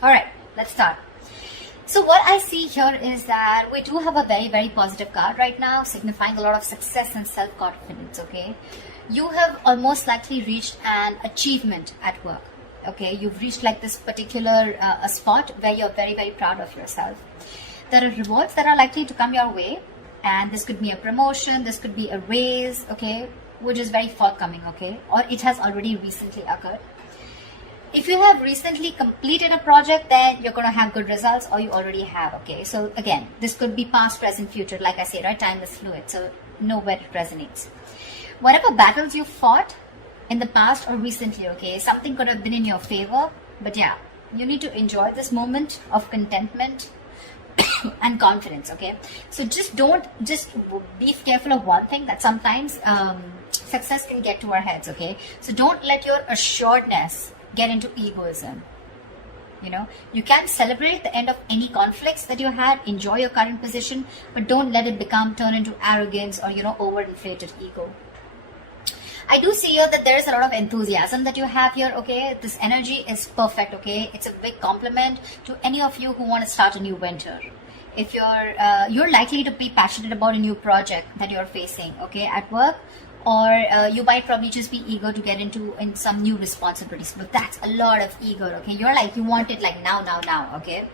All right, let's start. So what I see here is that we do have a very, very positive card right now, signifying a lot of success and self-confidence, okay? You have almost likely reached an achievement at work, okay? You've reached like this particular a spot where you're very, very proud of yourself. There are rewards that are likely to come your way, and this could be a promotion, this could be a raise, okay? Which is very forthcoming, okay? Or it has already recently occurred. If you have recently completed a project, then you're going to have good results, or you already have, okay? So again, this could be past, present, future. Like I say, right? Time is fluid, so know where it resonates. Whatever battles you fought in the past or recently, okay, something could have been in your favor. But yeah, you need to enjoy this moment of contentment and confidence, okay? So just be careful of one thing, that sometimes success can get to our heads, okay? So don't let your assuredness get into egoism. You know, you can celebrate the end of any conflicts that you had, enjoy your current position, but don't let it turn into arrogance or, you know, overinflated ego. I do see here that there is a lot of enthusiasm that you have here, okay? This energy is perfect, okay? It's a big compliment to any of you who want to start a new venture. If you're likely to be passionate about a new project that you're facing, okay, at work, or you might probably just be eager to get into some new responsibilities, but that's a lot of ego, okay? You're like, you want it like now, okay?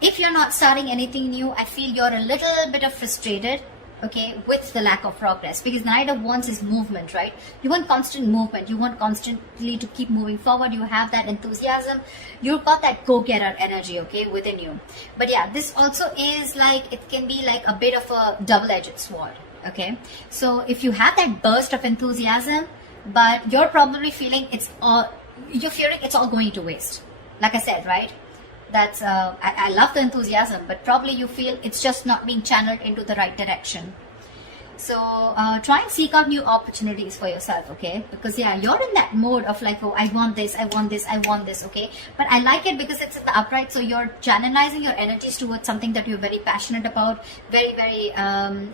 If you're not starting anything new, I feel you're a little bit of frustrated, okay, with the lack of progress, because the Knight of Wands is movement, right? You want constant movement, you want constantly to keep moving forward, you have that enthusiasm, you've got that go-getter energy, okay, within you. But yeah, this also is like, it can be like a bit of a double-edged sword. Okay, so if you have that burst of enthusiasm, but you're probably feeling it's all going to waste. Like I said, right? That's I love the enthusiasm, but probably you feel it's just not being channeled into the right direction. So try and seek out new opportunities for yourself, okay? Because yeah, you're in that mode of like, oh, I want this, okay? But I like it because it's in the upright, so you're channelizing your energies towards something that you're very passionate about, very, very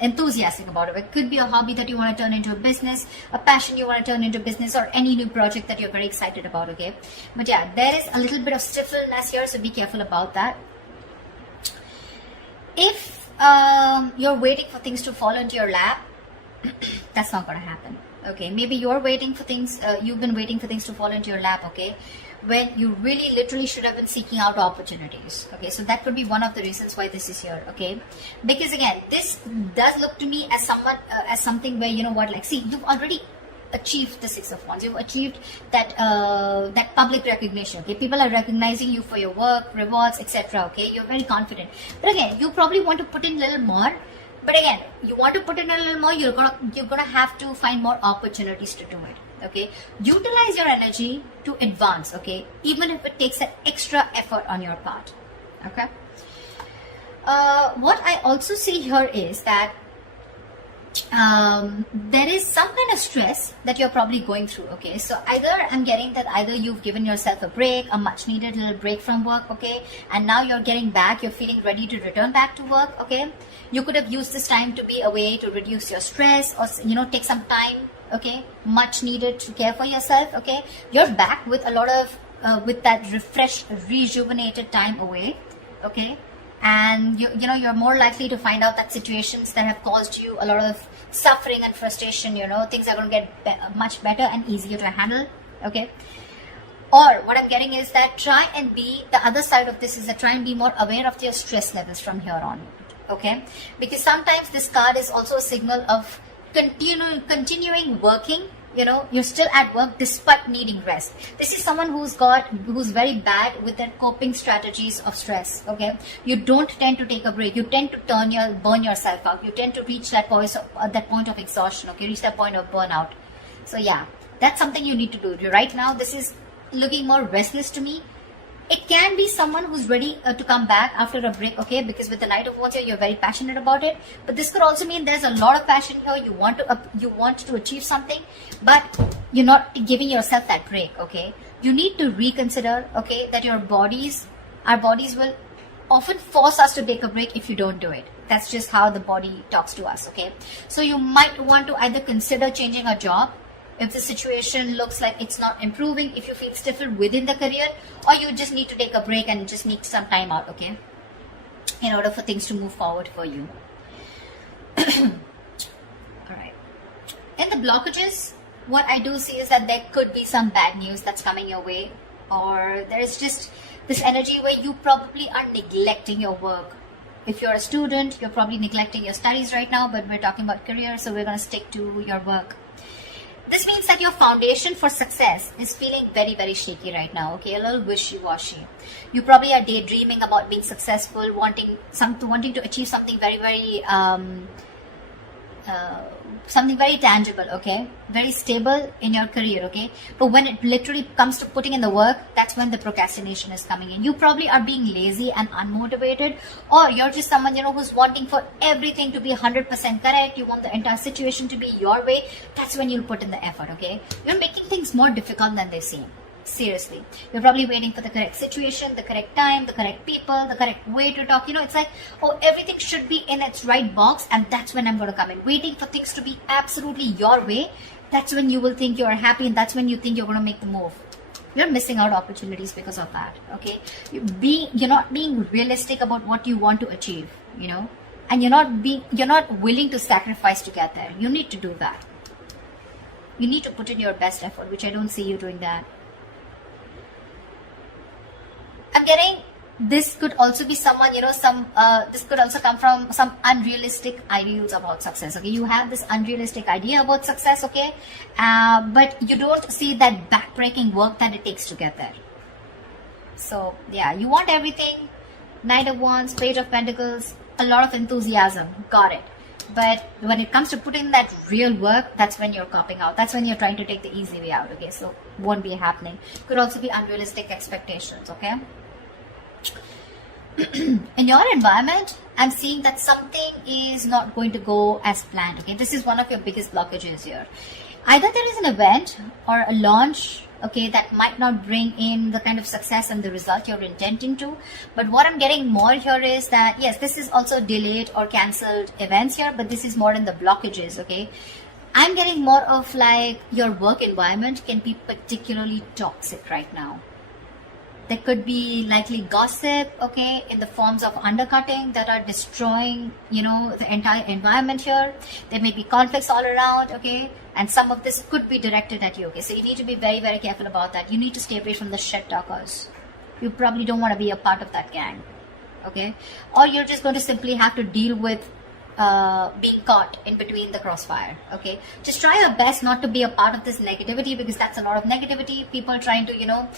enthusiastic about it. It could be a hobby that you want to turn into a business, a passion you want to turn into business, or any new project that you're very excited about, okay? But yeah, there is a little bit of stiffness here, so be careful about that. If you're waiting for things to fall into your lap, that's not going to happen, okay? Maybe you're waiting for things, you've been waiting for things to fall into your lap, okay, when you really literally should have been seeking out opportunities, okay? So that could be one of the reasons why this is here, okay? Because again, this does look to me as as something where, you know what, like, see, you've already achieved the Six of Wands. You've achieved that that public recognition, okay? People are recognizing you for your work, rewards, etc., okay? You're very confident. But again, you probably want to put in a little more. But again, you want to put in a little more, you're gonna have to find more opportunities to do it, okay? Utilize your energy to advance, okay? Even if it takes an extra effort on your part, okay? What I also see here is that there is some kind of stress that you're probably going through, okay? So either I'm getting that either you've given yourself a break, a much needed little break from work, okay, and now you're getting back, you're feeling ready to return back to work, okay? You could have used this time to be away to reduce your stress, or, you know, take some time, okay, much needed to care for yourself, okay? You're back with a lot of with that refreshed, rejuvenated time away, okay? And you know, you're more likely to find out that situations that have caused you a lot of suffering and frustration, you know, things are going to get much better and easier to handle, okay? Or what I'm getting is that try and be, the other side of this is that try and be more aware of your stress levels from here on, okay? Because sometimes this card is also a signal of continuing working. You know, you're still at work despite needing rest. This is someone who's very bad with their coping strategies of stress, okay? You don't tend to take a break. You tend to burn yourself out. You tend to reach that point of exhaustion, okay? Reach that point of burnout. So yeah, that's something you need to do. Right now, this is looking more restless to me. It can be someone who's ready to come back after a break, okay? Because with the Knight of Wands here, you're very passionate about it. But this could also mean there's a lot of passion here. You want to achieve something, but you're not giving yourself that break, okay? You need to reconsider, okay, that our bodies will often force us to take a break if you don't do it. That's just how the body talks to us, okay? So you might want to either consider changing a job, if the situation looks like it's not improving, if you feel stifled within the career, or you just need to take a break and just need some time out, okay, in order for things to move forward for you. All right. In the blockages, what I do see is that there could be some bad news that's coming your way, or there's just this energy where you probably are neglecting your work. If you're a student, you're probably neglecting your studies right now, but we're talking about career, so we're going to stick to your work. This means that your foundation for success is feeling very, very shaky right now, okay? A little wishy-washy. You probably are daydreaming about being successful, wanting to achieve something very, very something very tangible, okay, very stable in your career, okay, but when it literally comes to putting in the work, that's when the procrastination is coming in. You probably are being lazy and unmotivated, or you're just someone, you know, who's wanting for everything to be 100% correct. You want the entire situation to be your way. That's when you'll put in the effort, okay? You're making things more difficult than they seem. Seriously, you're probably waiting for the correct situation, the correct time, the correct people, the correct way to talk. You know, it's like, oh, everything should be in its right box, and that's when I'm going to come in. Waiting for things to be absolutely your way, that's when you will think you're happy, and that's when you think you're going to make the move. You're missing out opportunities because of that, okay? You're not being realistic about what you want to achieve, you know, and you're not willing to sacrifice to get there. You need to do that. You need to put in your best effort, which I don't see you doing that. I'm getting this could also be someone, you know, this could also come from some unrealistic ideals about success, okay? You have this unrealistic idea about success, okay? But you don't see that backbreaking work that it takes to get there. So, yeah, you want everything. Knight of Wands, Page of Pentacles, a lot of enthusiasm. Got it. But when it comes to putting that real work, that's when you're copping out. That's when you're trying to take the easy way out, okay? So, won't be happening. Could also be unrealistic expectations, okay? In your environment, I'm seeing that something is not going to go as planned, okay? This is one of your biggest blockages here. Either there is an event or a launch, okay, that might not bring in the kind of success and the result you're intending to. But what I'm getting more here is that, yes, this is also delayed or cancelled events here, but this is more in the blockages, okay? I'm getting more of like your work environment can be particularly toxic right now. There could be likely gossip, okay, in the forms of undercutting that are destroying, you know, the entire environment here. There may be conflicts all around, okay, and some of this could be directed at you, okay. So you need to be very, very careful about that. You need to stay away from the shit talkers. You probably don't want to be a part of that gang, okay, or you're just going to simply have to deal with being caught in between the crossfire, okay? Just try your best not to be a part of this negativity, because that's a lot of negativity. People trying to, you know,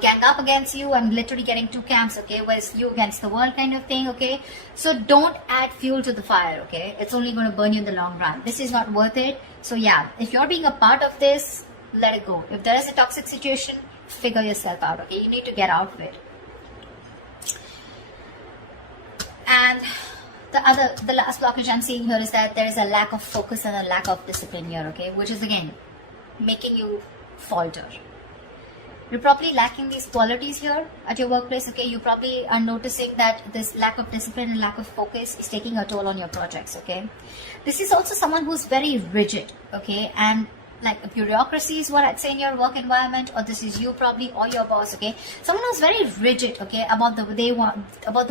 gang up against you and literally getting two camps, okay? Whereas you against the world kind of thing, okay? So don't add fuel to the fire, okay? It's only going to burn you in the long run. This is not worth it. So yeah, if you're being a part of this, let it go. If there is a toxic situation, figure yourself out, okay? You need to get out of it. And the last blockage I'm seeing here is that there is a lack of focus and a lack of discipline here, okay, which is again making you falter. You're probably lacking these qualities here at your workplace, okay? You probably are noticing that this lack of discipline and lack of focus is taking a toll on your projects, okay? This is also someone who's very rigid, okay, and like a bureaucracy is what I'd say in your work environment, or this is you probably, or your boss, okay? Someone who's very rigid, okay, about the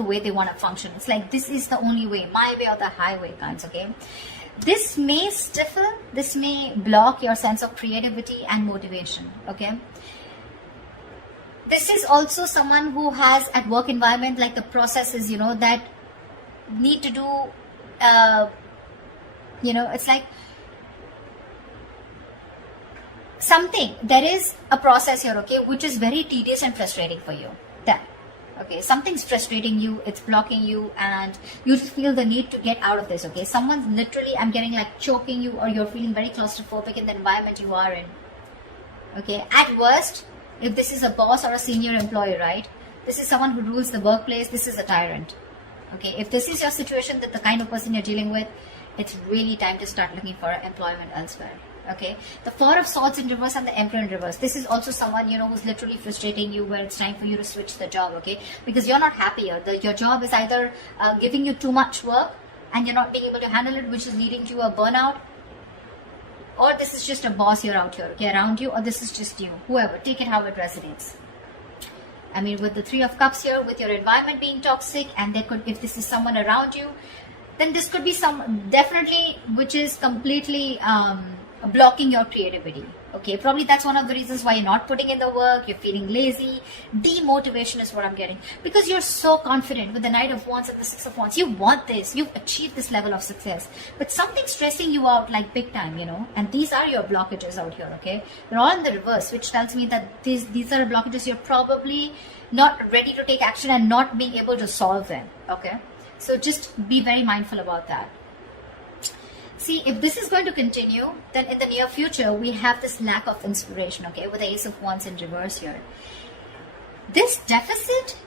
way they want to function. It's like, this is the only way, my way or the highway kinds, okay? This may stifle, this may block your sense of creativity and motivation, okay? This is also someone who has at work environment, like the processes, you know, that need to do, you know, it's like, something, there is a process here, okay, which is very tedious and frustrating for you. That, okay, something's frustrating you, it's blocking you, and you just feel the need to get out of this, okay? Someone's literally, I'm getting like choking you, or you're feeling very claustrophobic in the environment you are in, okay? At worst, if this is a boss or a senior employee, right, this is someone who rules the workplace, this is a tyrant, okay? If this is your situation, that the kind of person you're dealing with, it's really time to start looking for employment elsewhere. Okay, the Four of Swords in reverse and the Emperor in reverse. This is also someone, you know, who's literally frustrating you, where it's time for you to switch the job, okay? Because you're not happier. Your job is either giving you too much work and you're not being able to handle it, which is leading to a burnout, or this is just a boss here out here, okay, around you, or this is just you, whoever, take it how it resonates. I mean, with the 3 of Cups here, with your environment being toxic, and there could, if this is someone around you, then this could be some, definitely, which is completely blocking your creativity. Okay, probably that's one of the reasons why you're not putting in the work, you're feeling lazy. Demotivation is what I'm getting. Because you're so confident with the Knight of Wands and the 6 of Wands. You want this, you've achieved this level of success. But something's stressing you out like big time, you know. And these are your blockages out here, okay. They're all in the reverse, which tells me that these are blockages you're probably not ready to take action and not being able to solve them, okay. So just be very mindful about that. See, if this is going to continue, then in the near future, we have this lack of inspiration, okay, with the Ace of Wands in reverse here. This deficit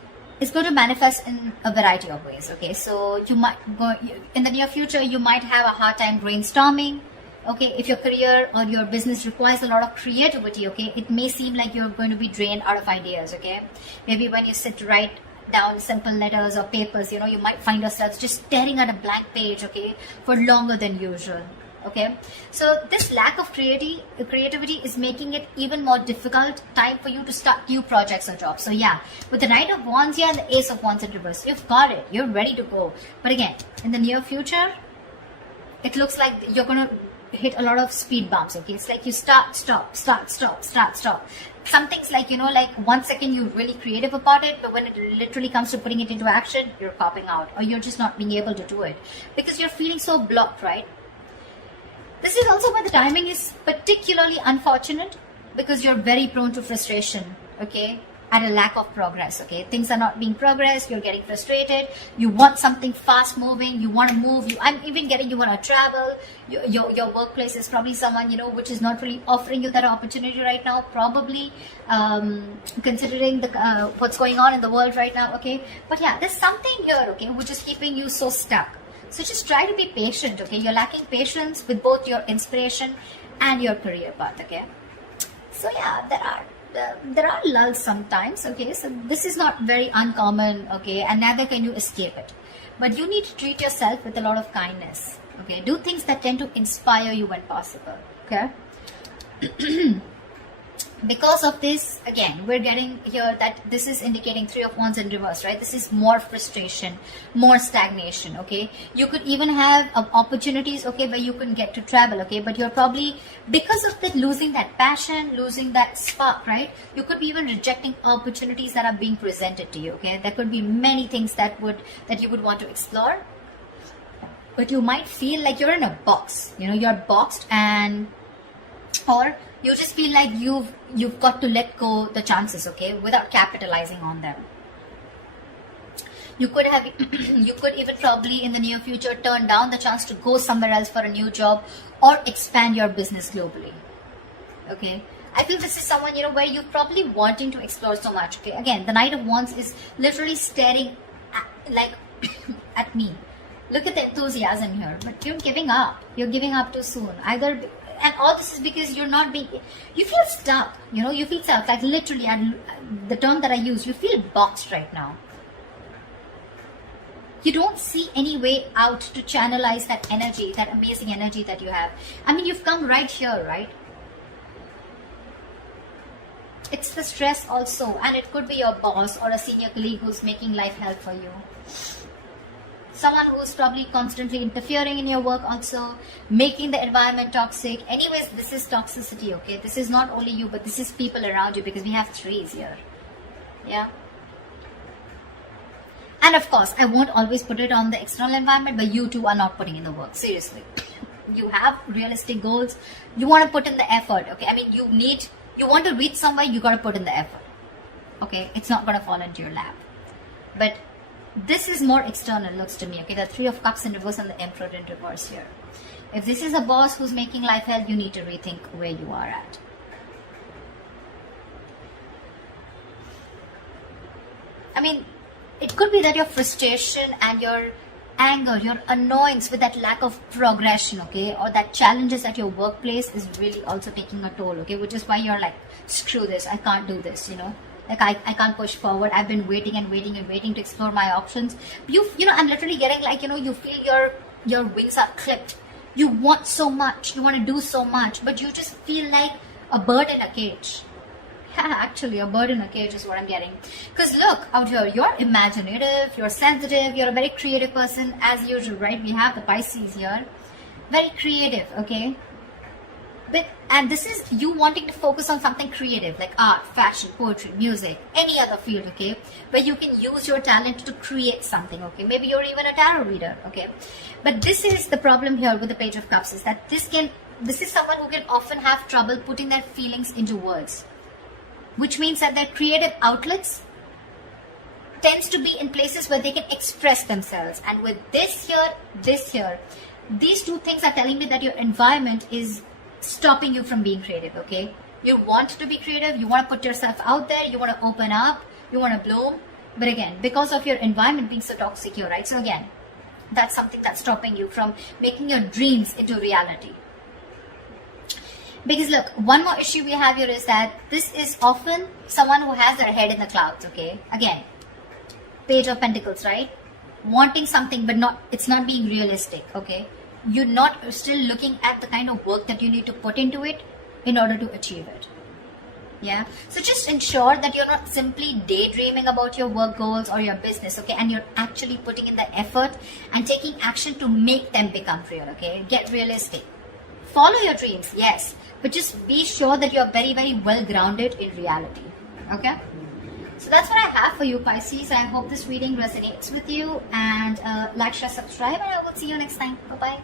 is going to manifest in a variety of ways, okay. So you might go, in the near future, you might have a hard time brainstorming, okay. If your career or your business requires a lot of creativity, okay, it may seem like you're going to be drained out of ideas, okay. Maybe when you sit to write down simple letters or papers, you know, you might find yourselves just staring at a blank page, okay, for longer than usual, okay. So this lack of creativity is making it even more difficult time for you to start new projects or jobs. So yeah, with the Knight of Wands here and the Ace of Wands in reverse, you've got it, you're ready to go. But again, in the near future, it looks like you're gonna hit a lot of speed bumps, okay. It's like you start, stop. Some things like, you know, like 1 second you're really creative about it, but when it literally comes to putting it into action, you're copping out, or you're just not being able to do it because you're feeling so blocked, right? This is also why the timing is particularly unfortunate, because you're very prone to frustration, okay, at a lack of progress, okay. Things are not being progressed, you're getting frustrated, you want something fast moving, you want to move, I'm even getting you want to travel, your workplace is probably someone, you know, which is not really offering you that opportunity right now, probably considering the what's going on in the world right now, okay. But yeah, there's something here, okay, which is keeping you so stuck. So just try to be patient, okay. You're lacking patience with both your inspiration and your career path, okay. So yeah, there are lulls sometimes, okay. So this is not very uncommon, okay, and neither can you escape it. But you need to treat yourself with a lot of kindness, okay. Do things that tend to inspire you when possible, okay. Because of this, again, we're getting here that this is indicating 3 of Wands in reverse, right? This is more frustration, more stagnation, okay? You could even have opportunities, okay, where you can get to travel, okay? But you're probably, because of that, losing that passion, losing that spark, right? You could be even rejecting opportunities that are being presented to you, okay? There could be many things that you would want to explore, but you might feel like you're in a box, you know, you're boxed, and or you just feel like you've got to let go the chances, okay, without capitalizing on them. You could have you could even probably in the near future turn down the chance to go somewhere else for a new job or expand your business globally, okay. I feel this is someone, you know, where you're probably wanting to explore so much, okay. Again, the Knight of Wands is literally staring at me. Look at the enthusiasm here, but you're giving up. You're giving up too soon. And all this is because you feel stuck, you know, you feel stuck, like literally, and the term that I use, you feel boxed right now. You don't see any way out to channelize that energy, that amazing energy that you have. I mean, you've come right here, right? It's the stress also, and it could be your boss or a senior colleague who's making life hell for you. Someone who's probably constantly interfering in your work also, making the environment toxic. Anyways, this is toxicity, okay? This is not only you, but this is people around you, because we have 3s here. Yeah. And of course, I won't always put it on the external environment, but you too are not putting in the work. Seriously. You have realistic goals. You want to put in the effort, okay? I mean, you want to reach somewhere, you got to put in the effort. Okay? It's not going to fall into your lap. But this is more external, looks to me, okay? The 3 of Cups in reverse and the Emperor in reverse here. If this is a boss who's making life hell, you need to rethink where you are at. I mean, it could be that your frustration and your anger, your annoyance with that lack of progression, okay, or that challenges at your workplace is really also taking a toll, okay, which is why you're like, screw this, I can't do this, you know. Like I can't push forward. I've been waiting to explore my options. You know, I'm literally getting like, you know, you feel your wings are clipped You want so much, you want to do so much, but you just feel like a bird in a cage. Actually, a bird in a cage is what I'm getting. Because look, out here, you're imaginative, you're sensitive, you're a very creative person as usual, right? We have the Pisces here. Very creative, okay? And this is you wanting to focus on something creative like art, fashion, poetry, music, any other field, okay? Where you can use your talent to create something, okay? Maybe you're even a tarot reader, okay? But this is the problem here with the Page of Cups, is that this is someone who can often have trouble putting their feelings into words. Which means that their creative outlets tends to be in places where they can express themselves. And with this here, these two things are telling me that your environment is stopping you from being creative, okay? You want to be creative, you want to put yourself out there, you want to open up, you want to bloom. But again, because of your environment being so toxic here, right? So again, that's something that's stopping you from making your dreams into reality. Because look, one more issue we have here is that this is often someone who has their head in the clouds, okay? Again, Page of Pentacles, right? Wanting something, but it's not being realistic, okay? You're not still looking at the kind of work that you need to put into it in order to achieve it. Yeah. So just ensure that you're not simply daydreaming about your work goals or your business, okay? And you're actually putting in the effort and taking action to make them become real, okay? Get realistic. Follow your dreams, yes, but just be sure that you're very, very well grounded in reality, okay? So that's what I have for you, Pisces. I hope this reading resonates with you, and like, share, subscribe, and I will see you next time. Bye-bye.